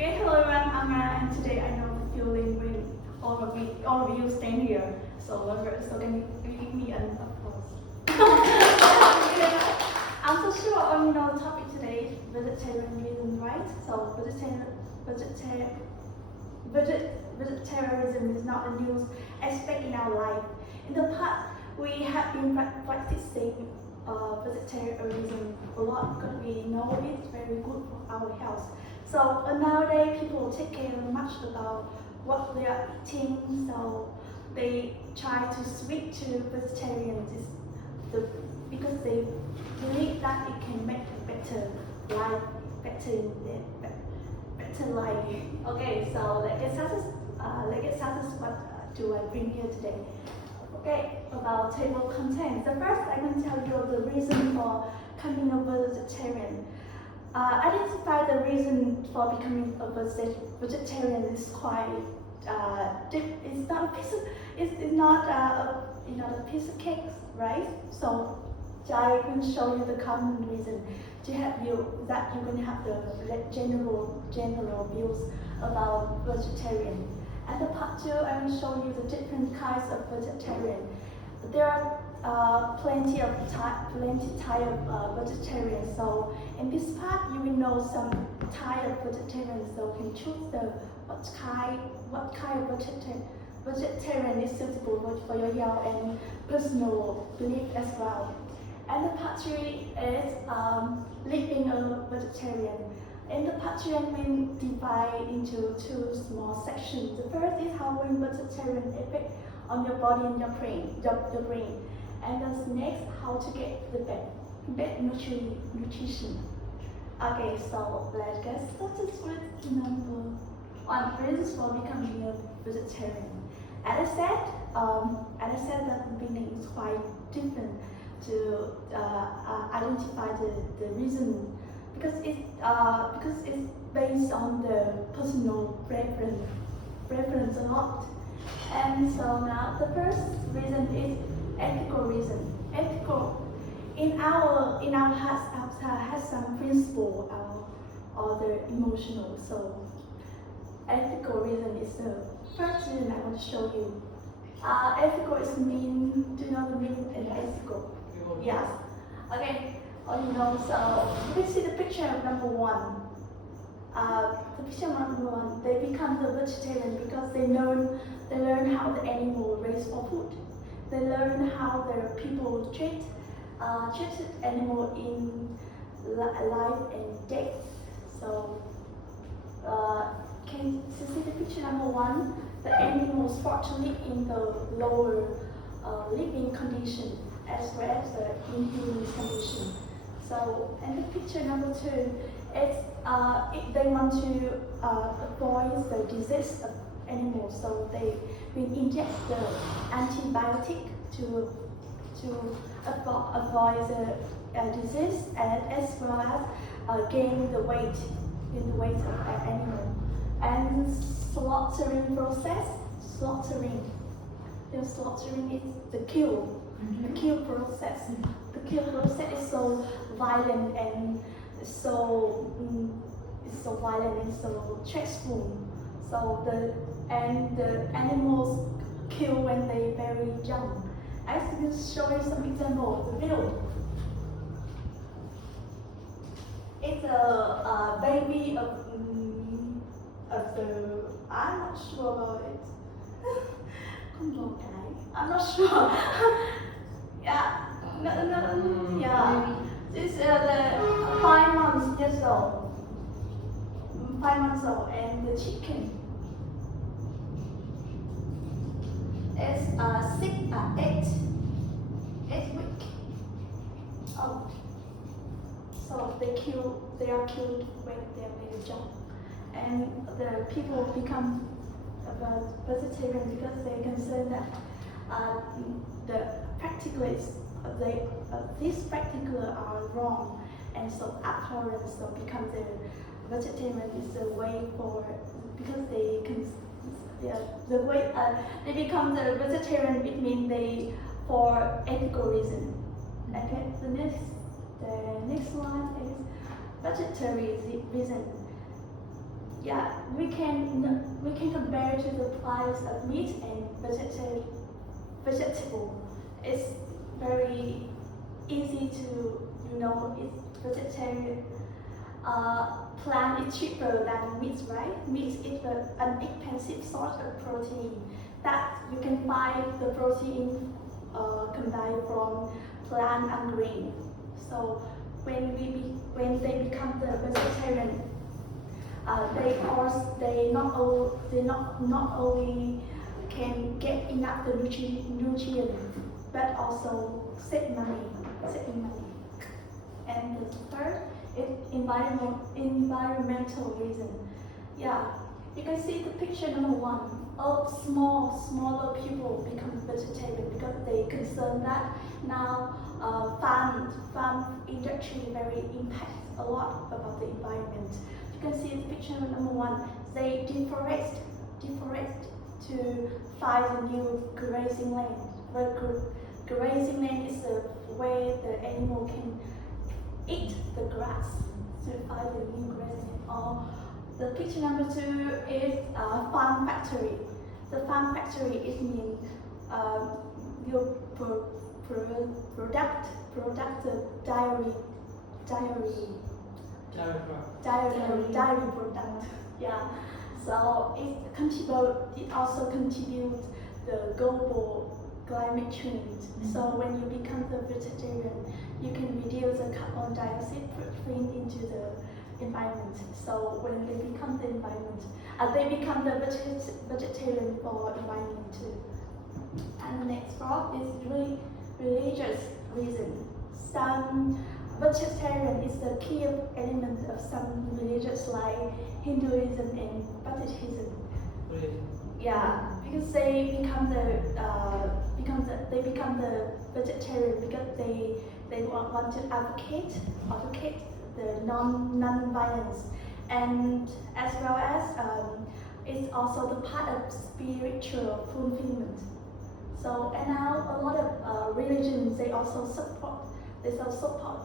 Okay, hello everyone, I'm Anna, and today I know the feeling when all of you stand here. So can you give me an applause? I'm so sure all you know the topic today is vegetarianism, right? So vegetarianism is not a new aspect in our life. In the past, we have been practicing vegetarianism a lot because we know it's very good for our health. So nowadays people take care much about what they are eating, so they try to switch to vegetarian because they believe that it can make a better life, better life. Okay, so let's get started. What do I bring here today? Okay, about table contents. The first, I'm going to tell you the reason for becoming a vegetarian. Identify the reason for becoming a vegetarian is quite it's not a piece of cake, right? So I will show you the common reason to help you that you're going to have the general views about vegetarian. And the part 2, I will show you the different kinds of vegetarian. There are plenty type of vegetarian. So in this part, you will know some type of vegetarian. So you can choose what kind of vegetarian is suitable for your health and personal belief as well. And the part 3 is living a vegetarian. In the part 3, we divide into 2 small sections. The first is how vegetarian affect on your body and your brain. And the next, how to get the best nutrition. Okay, so let's get started with number 1, reasons for becoming a vegetarian. As I said that the beginning is quite different to identify the reason because it's based on the personal preference a lot. And so now the first reason is ethical reason. Ethical in our hearts has some principle or the emotional. So ethical reason is the first reason I want to show you. Ethical is mean. Do you know the meaning of ethical? Yes. Okay. Oh, you know. So you can see the picture of number 1. The picture of number 1. They become the vegetarian because they learn how the animal raise for food. They learn how the people treat animal in life and death. So can you see the picture number 1? The animals start to live in the lower living condition as well as the inhuman condition. So, and the picture number 2 is they want to avoid the disease of animals, so they will inject the antibiotic to avoid the disease and as well as gain the weight of an animal. And slaughtering process, slaughtering is the kill. The kill process. The kill process is so violent and so stressful. So the animals kill when they very young. I will show you some example. The video. It's a baby of the. I'm not sure about it. I'm not sure. Yeah. No. Yeah. This is the 5 months old. 5 months old, and the chicken is 8 week. Oh. So they are killed when they are very young. And the people become vegetarian because they consider that these practical are wrong, and so abhorrent. So become the vegetarian is the way for because they become the vegetarian. It means they for ethical reason. Okay, the next one is budgetary reason. yeah, we can compare to the price of meat and vegetable. It's very easy to, it's vegetarian. Plant is cheaper than meat, right? Meat is an expensive source of protein that you can find the protein combined from plant and grain. So when they become the vegetarian, they not only can get enough the nutrient, but also saving money. And the third is environmental reason. Yeah, you can see the picture number one. Smaller people become vegetarian because they concern that now farm industry very impact a lot about the environment. You can see the picture number one. They deforest to find a new grazing land. Where grazing land is where the animal can eat the grass to find the new grazing land. Or the picture number two is farm factory. The farm factory is mean you product the dairy product. Yeah. So it also contributes the global climate change. So when you become the vegetarian, you can reduce the carbon dioxide footprint into the environment. So when they become the environment, they become the vegetarian for environment too. And the next part is really religious reason. Some vegetarian is the key element of some religions like Hinduism and Buddhism. Yeah, because they become the vegetarian because they want to advocate the non-violence, and as well as it's also the part of spiritual fulfillment. So and now a lot of religions they also support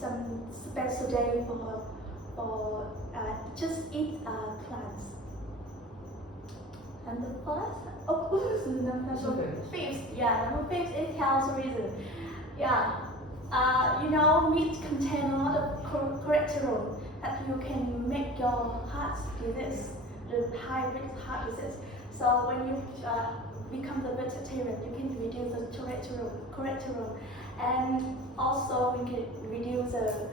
some special day for just eat plants. And the number fifth is health reason. Yeah, meat contains a lot of cholesterol that you can make your heart disease, the high risk heart disease. So when you become the vegetarian, you can reduce the cholesterol, and also we can reduce the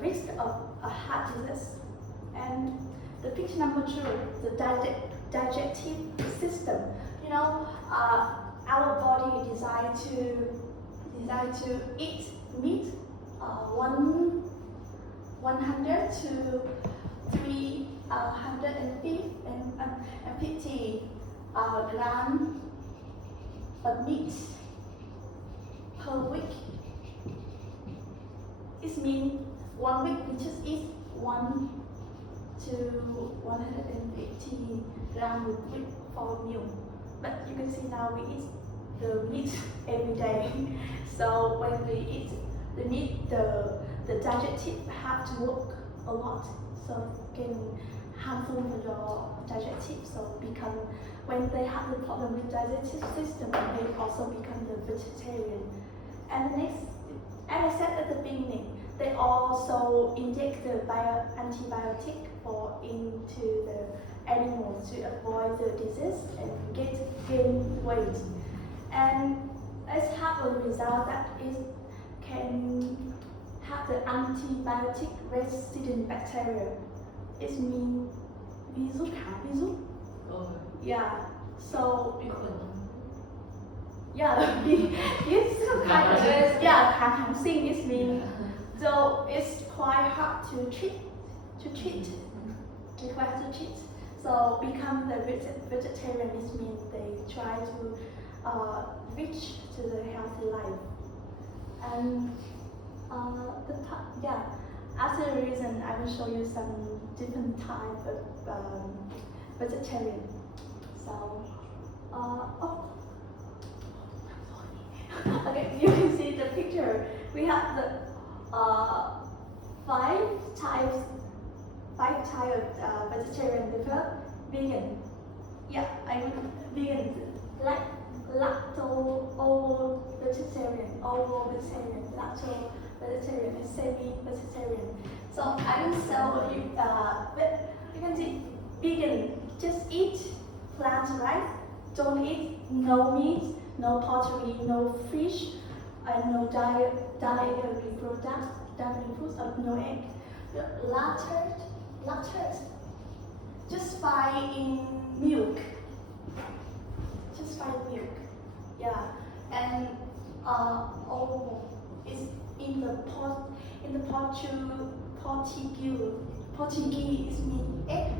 risk of a heart disease. And the picture number two, the digestive system. Our body designed to eat meat 100 to 350 grams of meat per week. It means 1 week we just eat 1 to 150 grams of meat for a meal. But you can see now we eat the meat every day. So when we eat the meat, the digestive have to work a lot. So it can harmful for your digestive. So when they have the problem with digestive system, they also become the vegetarian. And next, as I said at the beginning, they also inject the antibiotic into the animals to avoid the disease and gain weight. And let's have a result that it can have the antibiotic resistant bacteria. It means virus. Yeah. So yeah, it's kind of kháng sinh. It means so it's quite hard to treat. So become the vegetarian. It means they try to reach to the healthy life. And as a reason, I will show you some different type of vegetarian. So, okay, you can see the picture. We have the 5 types 5 types of vegetarian. The first, vegan. Yeah, I mean vegan. Lacto-ovo vegetarian, lacto-vegetarian, and semi-vegetarian. So I will tell you, you can see vegan, just eat plants, right? Don't eat no meat, no poultry, no fish, and no dairy products, dairy foods, no egg. Lactose, just buy in milk. Just buy milk. Yeah, and is in the Portuguese mean egg.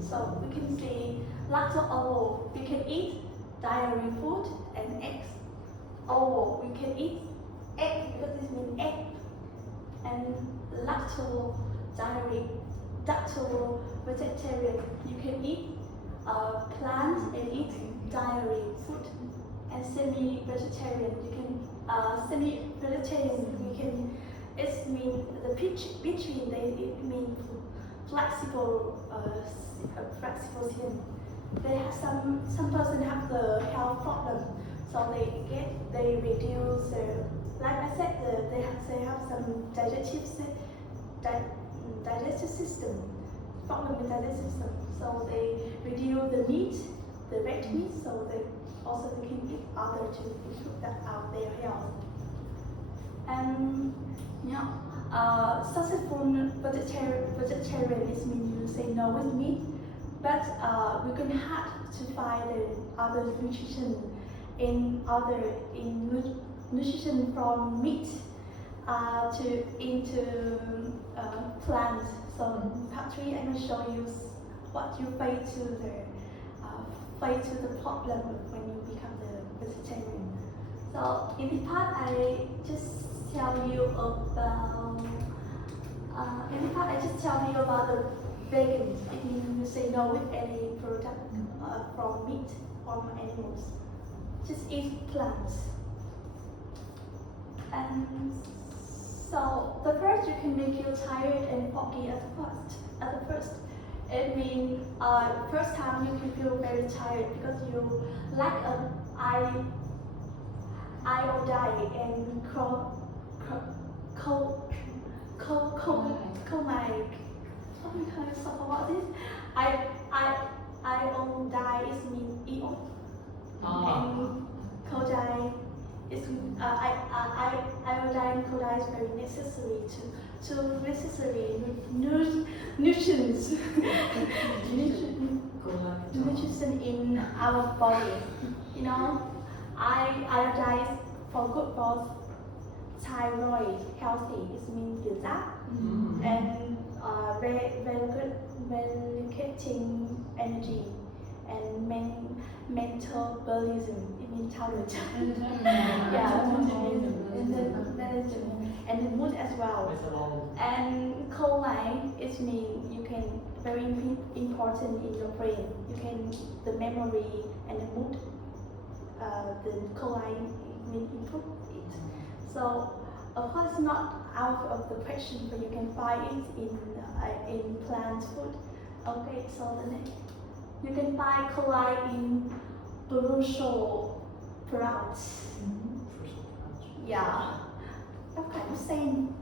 So we can say lacto-ovo, we can eat dairy food and eggs. Ovo, we can eat egg because this means egg. And lacto-vegetarian, you can eat plants and eat dairy food. And semi-vegetarian, you can we can, it means the between they it means flexible skin. They have some person have the health problem, so they reduce their, like I said, they have some digestive system problem with digestive system, so they reduce the meat, the red meat, so they can eat other to improve that out their health. And successful vegetarian is mean you say no with meat, but we can have to find other nutrition nutrition from meat into plants. So part 3, I will show you what you face to the problem when you become the vegetarian. So in this part, I just tell you about the vegan. It means you say no with any product from meat or animals. Just eat plants. And so the first, you can make you tired and foggy at the first. It means first time you can feel very tired because you lack of iodine and iodine is mean ion. And codeine is iodine codeine is very necessary nutrients nutrition in our body. You know, iodine is for good for thyroid healthy. It means good that and regulating energy and metabolism. It means tolerance. And the mood as well. And choline is mean you can very important in your brain. You can the memory and the mood. The choline will improve it. So of course not out of the question, but you can find it in plant food. Okay, so the next. You can find choline in Brussels sprouts. Yeah, that's kind of same.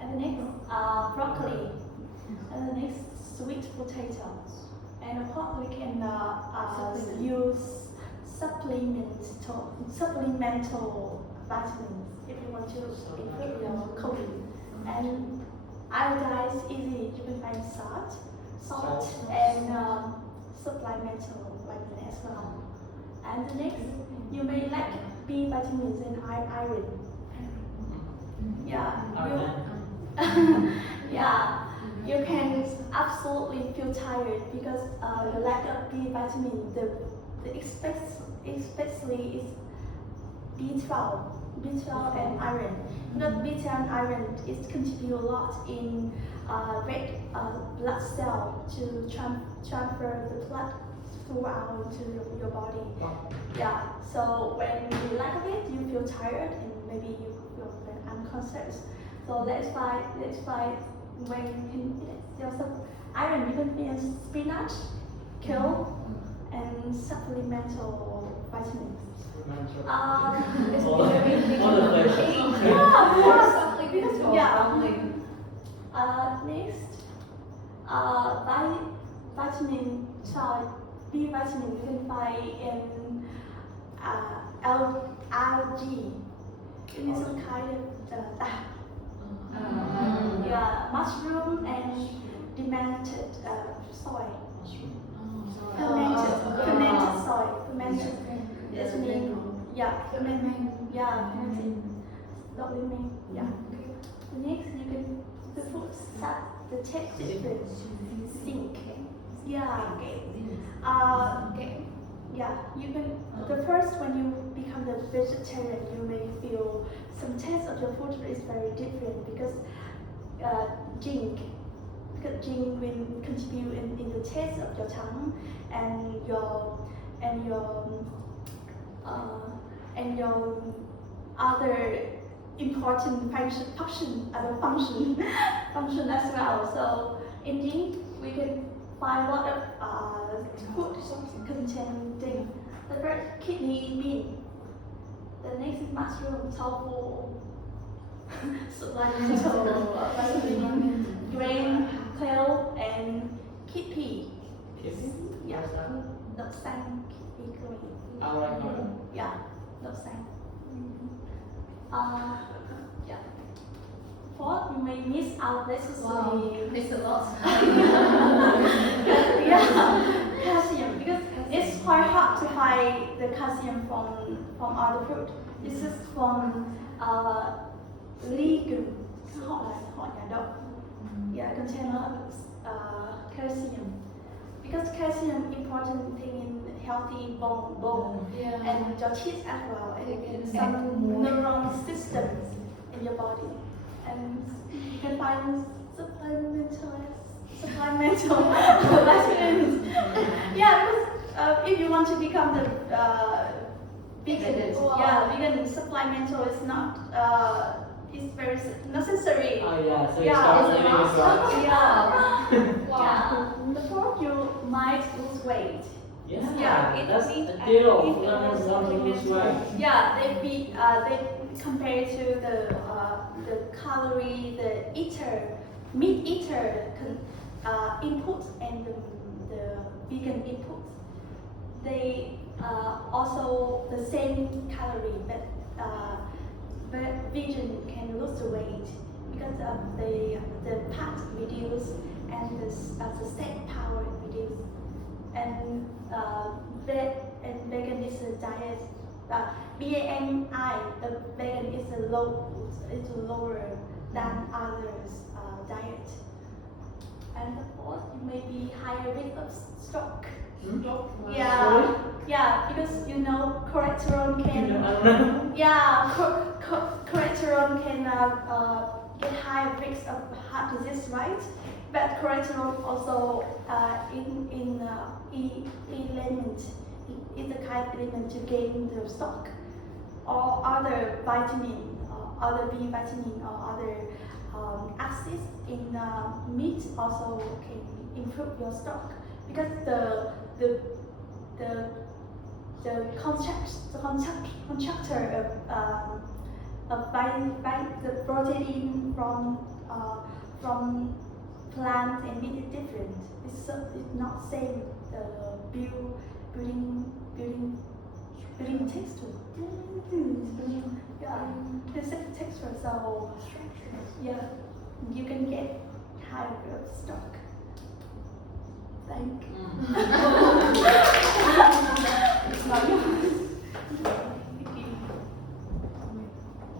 And the next, broccoli. And the next, sweet potatoes. And of course, we can use supplemental vitamins if you want to improve your cooking. And iodine is easy. You can find salt, and supplemental vitamin as well. And the next, you may lack B vitamins and iron. You can absolutely feel tired because the lack of B vitamin. Especially is B12 and iron. Because B12 and iron it contribute a lot in red blood cell to transfer the blood throughout to your body. Yeah. So when you lack of it, you feel tired and maybe you feel unconscious. So let's find when you can there's some iron, you can eat spinach, kale, and supplemental vitamins. It's All very the big. flavors. Yeah, of course. Supplemental. Next, vitamin, B vitamin you can find in algae. It is some kind of mushroom and fermented soy. Fermented soy. Fermented. It means fermented. Fermented. Lovely name. Next, you can the food start the text with zinc. You can the first when you become the vegetarian, you may feel some taste of your food is very different because zinc will contribute in the taste of your tongue and your other important function as well. So in zinc we can find a lot of food containing zinc. The first kidney bean. The next is mushroom, tofu, supplemental vitamin, grain, kale, and chickpea. Đậu xanh, chickpea green. Đậu xanh. Fourth, you may miss out necessary. It's a lot. Calcium, because it's quite hard to find the calcium from other fruit. This is from legume. Họ nhà đậu. Contain a lot of calcium. Because calcium important thing in healthy bone and your teeth as well, and some neuron systems in your body. And you can find supplemental vitamins. Because if you want to become the vegan, vegan supplemental is not is very necessary. So you start living as well. The fourth, you might lose weight. That's the deal. If want to lose weight. They compare to the calorie, meat eater input and the vegan input. They also the same calorie, but vegan can lose the weight because of the fat reduce and the set power reduce. And vegan is a diet. BMI, the vegan is lower than others diet. And the fourth, you may be higher risk of stroke. Because cholesterol can cholesterol can get high risk of heart disease, right? But cholesterol also element is a kind of element to gain the stock, or other vitamin, or other B vitamin, or other acids in meat also can improve your stock, because the constructor of the protein from plant and meat is different. It's not same building texture. The same texture. So you can get higher stock. Thank you.